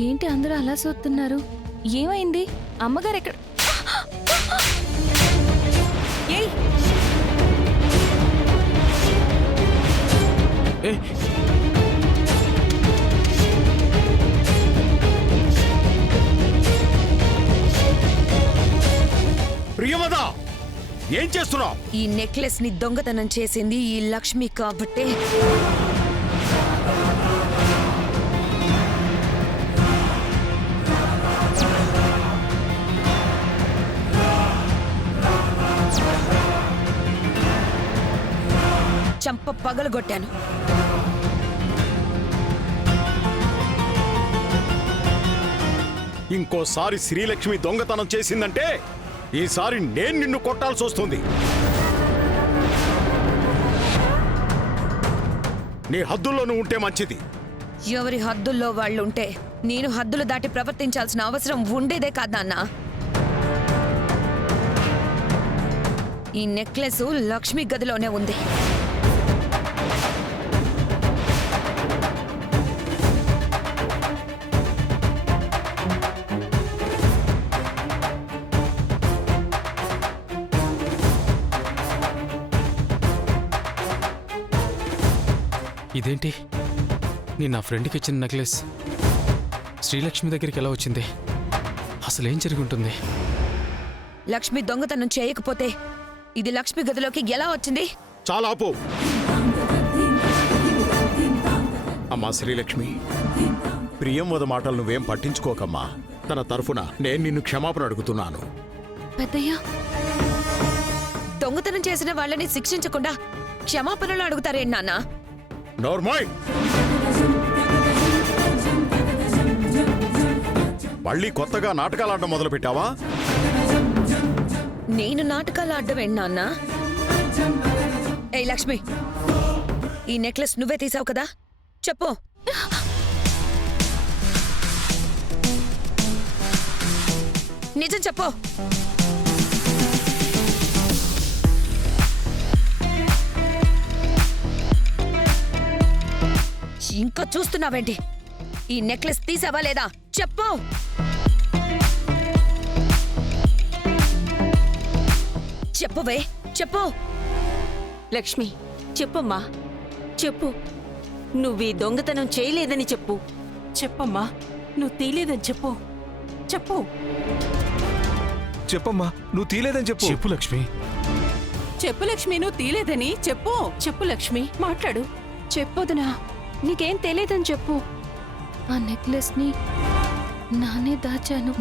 ఏంటి అందరూ అలా చూస్తున్నారు? ఏమైంది? అమ్మగారు ఎక్కడ? ఏయ్! ఏయ్! ప్రియమదా, ఏం చేస్తున్నావు? ఈ నెక్లెస్ ని దొంగతనం చేసింది ఈ లక్ష్మి కాబట్టే చంప పగలగొట్టాను. ఇంకోసారి శ్రీలక్ష్మి దొంగతనం చేసిందంటే ఈసారి నేను నిన్ను కొట్టాల్సి వస్తుంది. నీ హద్దుల్లోనూ ఉంటే మంచిది. ఎవరి హద్దుల్లో వాళ్ళుంటే నేను హద్దులు దాటి ప్రవర్తించాల్సిన అవసరం ఉండేదే కాదు నాన్న. ఈ నెక్లెస్ లక్ష్మి గదిలోనే ఉంది. ఇదేంటి? నేను నా ఫ్రెండ్కి ఇచ్చిన నెక్లెస్ శ్రీలక్ష్మి దగ్గరికి ఎలా వచ్చింది? అసలేం జరిగి ఉంటుంది? లక్ష్మి దొంగతనం చేయకపోతే ఇది లక్ష్మి గదిలోకి ఎలా వచ్చింది? చాలా ఆపు. అమ్మా శ్రీలక్ష్మి, ప్రియంవద మాటలు నువ్వేం పట్టించుకోకమ్మా. తన తరఫున నేను నిన్ను క్షమాపణ అడుగుతున్నాను. పెద్దయ్య, దొంగతనం చేసిన వాళ్ళని శిక్షించకుండా క్షమాపణలు అడుగుతారేంటి నాన్న? నోర్మాయ్, మళ్ళీ కొత్తగా నాటకాలు ఆడడం మొదలు పెట్టావా? నేను నాటకాలు ఆడవేంటి నాన్న? ఏయ్ లక్ష్మి, ఈ నెక్లెస్ నువ్వే తీసావు కదా? చెప్పు. నిజం చెప్పు. ఇంకా చూస్తున్నావేంటి? ఈ నెక్లెస్ తీసావా లేదా? చెప్పు. చెప్పువే, చెప్పు. లక్ష్మి, చెప్పమ్మా, చెప్పు. నువ్వీ దొంగతనం చేయలేదని చెప్పు. చెప్పమ్మా, నువ్వు తీలేదని చెప్పు. చెప్పు. చెప్పమ్మా, నువ్వు తీలేదని చెప్పు. చెప్పు లక్ష్మి. చెప్పు లక్ష్మి, నువ్వు తీలేదని చెప్పు. చెప్పు లక్ష్మి, మాట్లాడు. చెప్పొదునా, నీకేం తెలియదని చెప్పు. ఆ నెక్లెస్ ని నానే దాచాను.